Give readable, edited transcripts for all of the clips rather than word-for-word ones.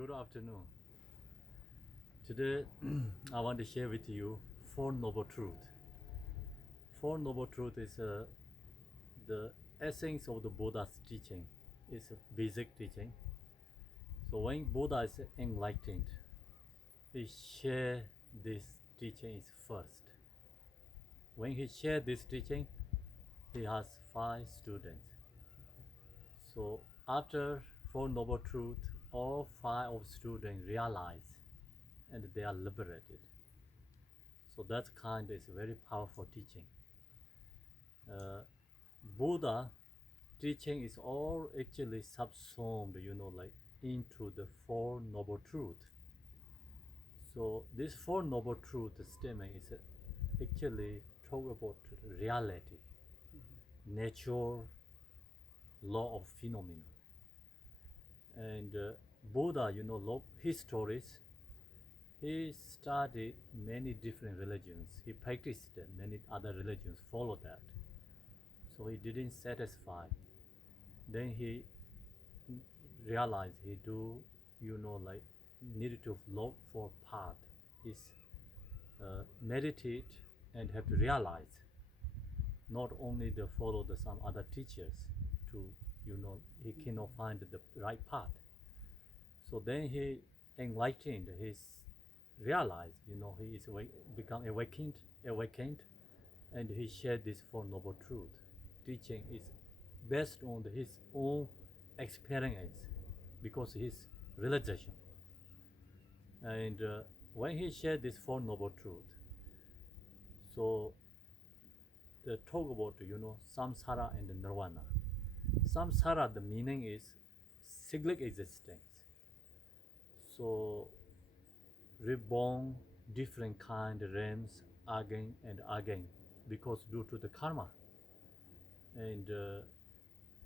Good afternoon. Today, I want to share with you four noble truths. Four noble truths is the essence of the Buddha's teaching. It's a basic teaching. So when Buddha is enlightened, he share this teaching is first. When he shared this teaching, he has 5 students. So after four noble truths, all 5 of students realize and they are liberated. So that kind is very powerful teaching. Buddha teaching is all actually subsumed, into the four noble truths. So this four noble truth statement is actually talk about reality, nature, law of phenomena. And Buddha, his stories, he studied many different religions. He practiced that. Many other religions followed that. So he didn't satisfy. Then he realized he do, needed to look for path. Is meditate and have to realize, not only to follow some other teachers to, he cannot find the right path. So then he enlightened, his realized, he is become awakened, and he shared this four noble truth. Teaching is based on his own experience because his realization. And when he shared this four noble truth, so the talk about samsara and nirvana. Samsara, the meaning is cyclic existence. So reborn different kind of realms again and again because due to the karma. And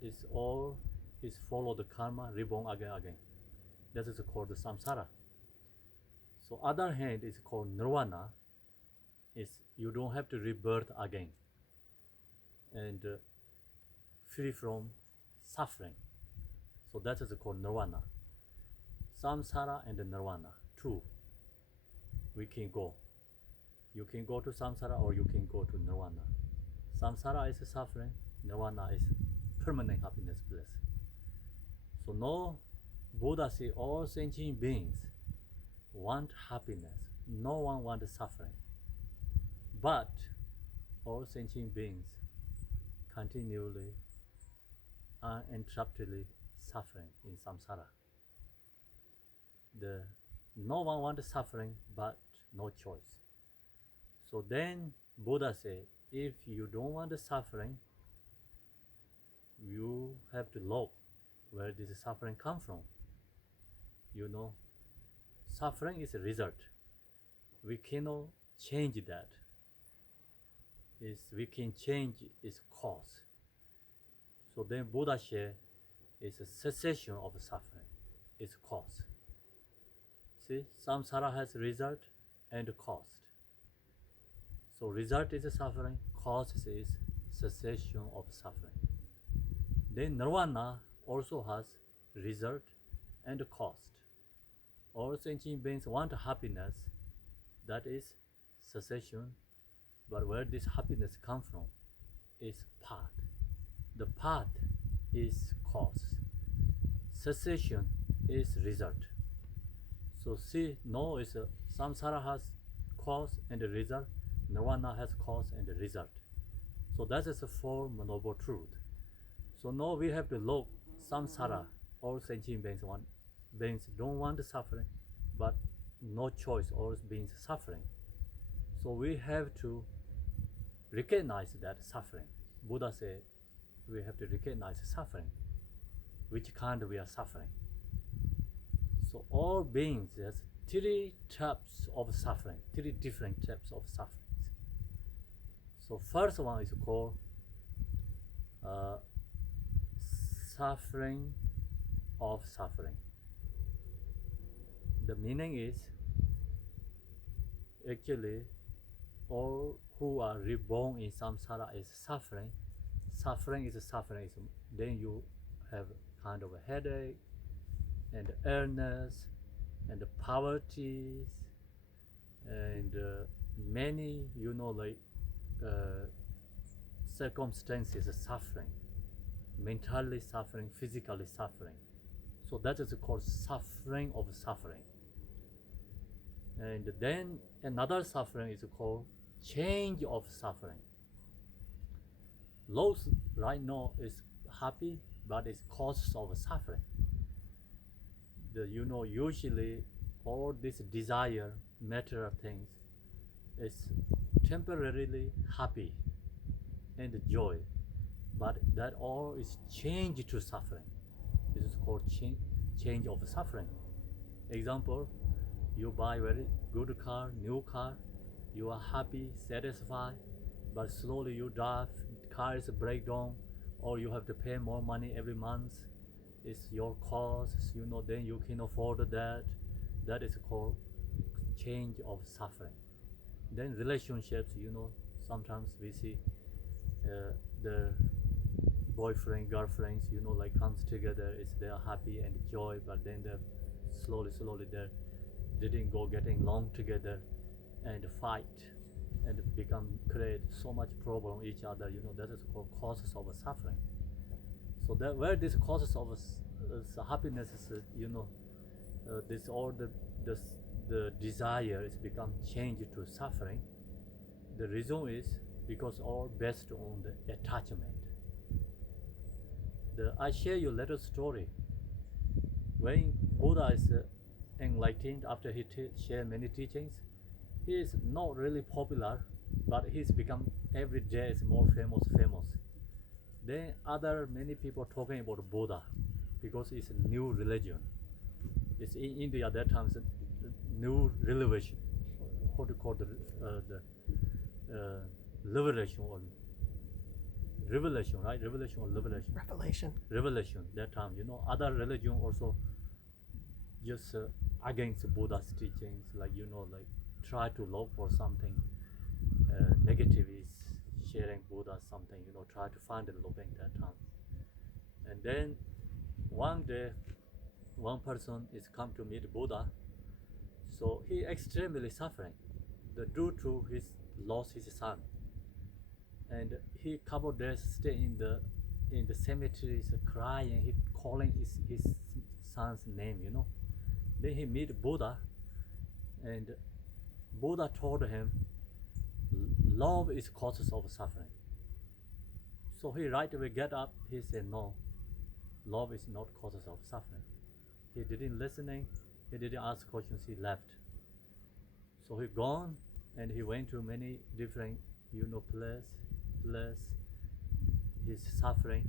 it's all is follow the karma, reborn again. That is called the samsara. So other hand is called nirvana. Is you don't have to rebirth again and free from suffering. So that is called nirvana. Samsara and nirvana, two. We can go. You can go to samsara or you can go to nirvana. Samsara is suffering, nirvana is permanent happiness bliss. So no, Buddha say all sentient beings want happiness. No one wants suffering. But all sentient beings continually, uninterruptedly suffering in samsara. No one wants suffering, but no choice. So then Buddha said, if you don't want the suffering, you have to look where this suffering come from. Suffering is a result. We cannot change that. We can change its cause. So then Buddha said, it's a cessation of suffering, its cause. See, samsara has result and cost. So result is suffering, cause is cessation of suffering. Then nirvana also has result and cost. All sentient beings want happiness, that is cessation, but where this happiness comes from is path. The path is cause. Cessation is result. So see, no is samsara has cause and result, nirvana has cause and result. So that is a four noble truth. So now we have to look samsara, all sentient beings don't want suffering, but no choice, all beings suffering. So we have to recognize that suffering. Buddha said we have to recognize suffering, which kind we are suffering. So all beings has 3 types of suffering, 3 different types of sufferings. So first one is called suffering of suffering. The meaning is actually all who are reborn in samsara is suffering. Suffering is suffering. Then you have kind of a headache and illness and the poverty, and many, circumstances, suffering, mentally suffering, physically suffering. So that is called suffering of suffering. And then another suffering is called change of suffering. Loss right now is happy, but it's cause of suffering. Usually all this desire, material things, is temporarily happy and joy, but that all is changed to suffering. This is called change of suffering. Example, you buy very good car, new car, you are happy, satisfied, but slowly you drive, car is breakdown, or you have to pay more money every month. It's your cost, then you can afford that. That is called change of suffering. Then relationships, sometimes we see the boyfriend, girlfriends, comes together, they are happy and joy, but then they're slowly they didn't go getting along together and fight and create so much problem each other. That is called causes of suffering. So that where this causes of happiness is, this all the desire is become changed to suffering. The reason is because all based on the attachment. I share you a little story. When Buddha is enlightened, after he shared many teachings, he is not really popular, but he's become every day is more famous. Then many people talking about Buddha because it's a new religion. It's in India at that time. It's a new revelation. What do you call the liberation or revelation, right? Revelation or liberation? Revelation. That time, other religion also just against Buddha's teachings, like try to look for something negative is sharing Buddha something, try to find it looking that time. And then one day, one person is come to meet Buddha, so he extremely suffering. Due to his lost his son, and he couple days stay in the cemetery, crying, he calling his son's name. Then he meet Buddha, and Buddha told him, love is causes of suffering. So he right away get up, he said, no, love is not causes of suffering. He didn't listening, he didn't ask questions, he left. So he gone, and he went to many different, place, he's suffering.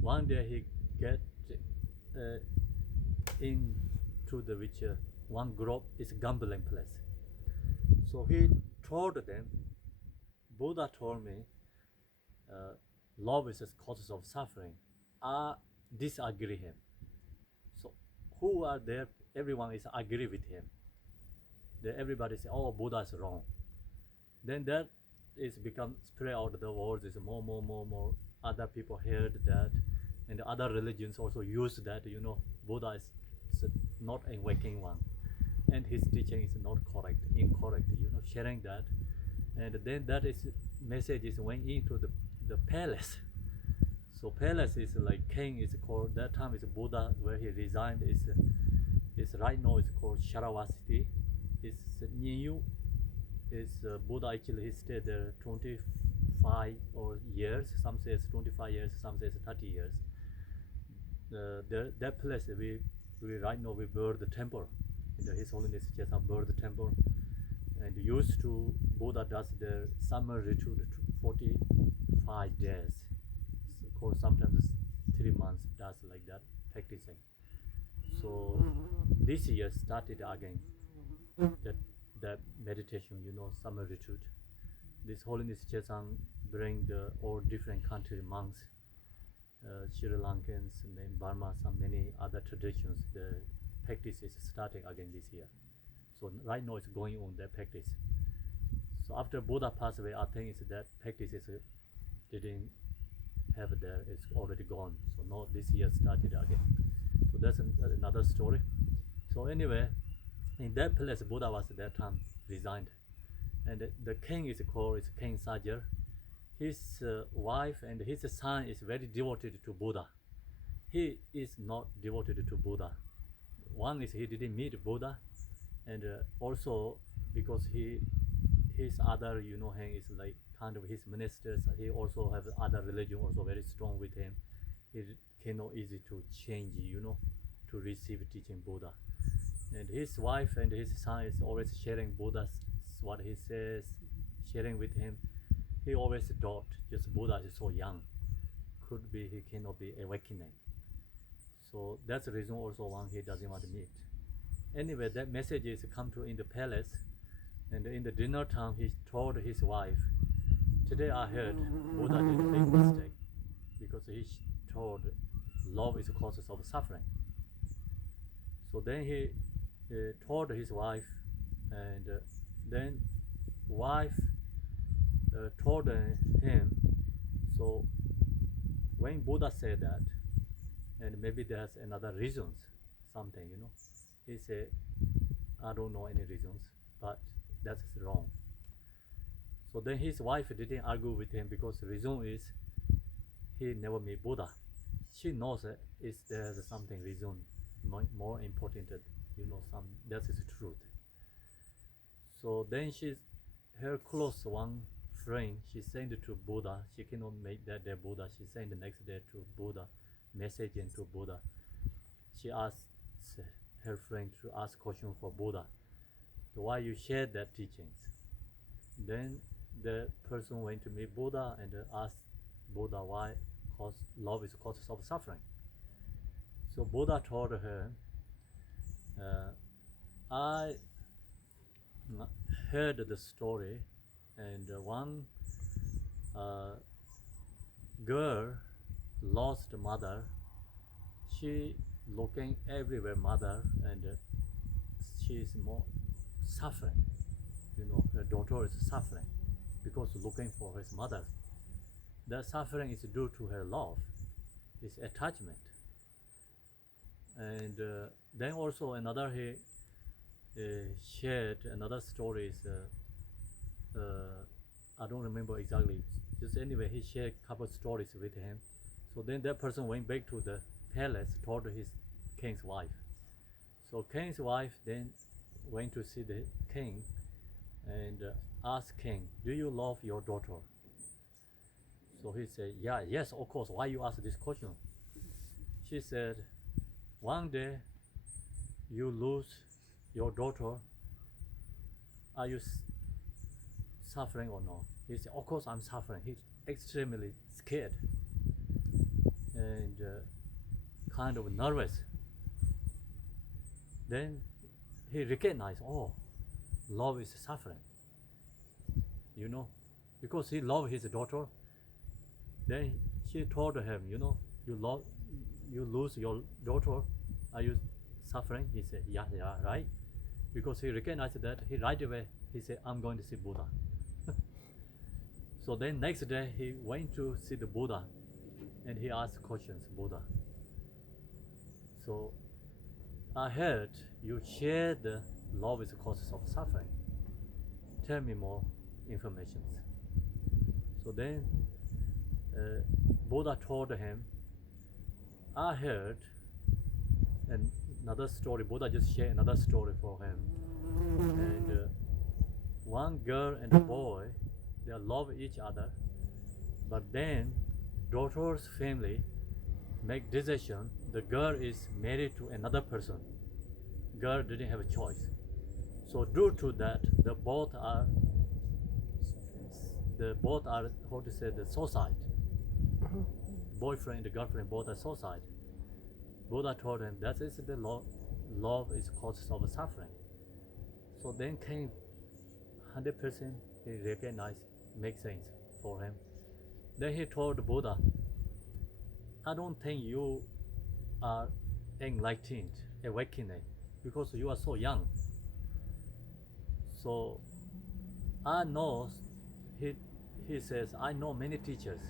One day he get into the which one group is gambling place. So he told them, Buddha told me, love is the causes of suffering. I disagree him. So who are there? Everyone is agree with him. Then everybody say, oh, Buddha is wrong. Then that is become spread out the words. Is more. Other people heard that, and other religions also use that. Buddha is not a waking one, and his teaching is not incorrect. Sharing that, and then that is message is went into the palace. So palace is like king is called that time is Buddha where he resigned is right now is called Sharavati. It's new. Is Buddha actually he stayed there 25 or years. Some says 25 years. Some says 30 years. That place we right now we build the temple. His Holiness Chesan build the temple, and used to Buddha does the summer retreat 45 days. So of course sometimes 3 months does like that practicing. So this year started again that meditation, summer retreat. This Holiness Chesan bring all different country monks, Sri Lankans, and Burma, many other traditions. The practice is starting again this year. So right now it's going on that practice. So after Buddha passed away, I think it's that practice is didn't have there. It's already gone. So now this year started again. So that's another story. So anyway, In that place, Buddha was at that time resigned. And the king is called King Sajar. His wife and his son is very devoted to Buddha. He is not devoted to Buddha. One is he didn't meet Buddha, and also because his other hang is like kind of his ministers. He also have other religion also very strong with him. It cannot easy to change, to receive teaching Buddha. And his wife and his son is always sharing Buddha's what he says, sharing with him. He always thought just Buddha is so young, could be he cannot be awakening. So that's the reason also one he doesn't want to meet. Anyway, that message is come to in the palace, and in the dinner time he told his wife, today I heard Buddha did a big mistake because he told love is the causes of suffering. So then he told his wife, and then wife told him. So when Buddha said that, and maybe there's another reasons, something, he said, I don't know any reasons, but that's wrong. So then his wife didn't argue with him because the reason is he never met Buddha. She knows that there's something reason more important, that is truth. So then her close one friend, she sent to Buddha. She cannot make that day Buddha. She sent the next day to Buddha, message into Buddha. She asked her friend to ask question for Buddha. Why you shared that teachings? Then the person went to meet Buddha and asked Buddha why love is the cause of suffering. So Buddha told her, I heard the story, and one girl lost mother. She looking everywhere mother, and she's more suffering. Her daughter is suffering because looking for his mother. That suffering is due to her love, is attachment. And then also another he shared another story is I don't remember exactly. Just anyway, he shared a couple stories with him. So then that person went back to the palace, told his king's wife. So king's wife then went to see the king and asked king, do you love your daughter? So he said, yeah, yes, of course. Why you ask this question? She said, one day you lose your daughter, are you suffering or not? He said, of course I'm suffering. He's extremely scared and kind of nervous. Then he recognized, oh, love is suffering, because he loved his daughter. Then she told him, you lose your daughter, are you suffering? He said, yeah, right. Because he recognized that, he right away, he said, I'm going to see Buddha. So then next day, he went to see the Buddha, and he asked questions, Buddha. So I heard you share the love is the causes of suffering. Tell me more information. So then Buddha told him, I heard another story. Buddha just shared another story for him. And one girl and a boy, they love each other. But then daughter's family make decision. The girl is married to another person. Girl didn't have a choice. So due to that, the both are how to say, the suicide. Boyfriend and girlfriend both are suicide. Buddha told him that is the love is cause of suffering. So then came 100%, he recognized, make sense for him. Then he told Buddha, I don't think you are enlightened, awakening, because you are so young. So I know, he says, I know many teachers,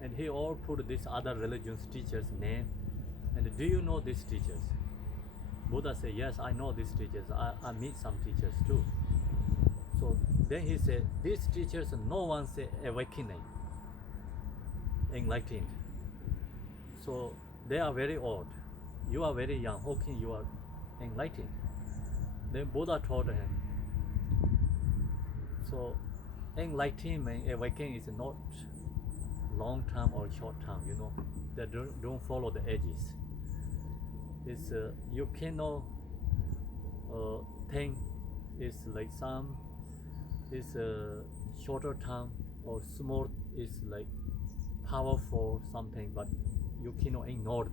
and he all put this other religions teachers' name. And do you know these teachers? Buddha said, yes, I know these teachers. I meet some teachers too. So then he said, these teachers, no one say awakening, enlightened. So they are very old. You are very young. How can you are enlightened? Then Buddha told him, so enlightenment, awakening is not long term or short term, They don't follow the edges. It's you cannot think it's like some is shorter term or small is like powerful something, but you cannot ignore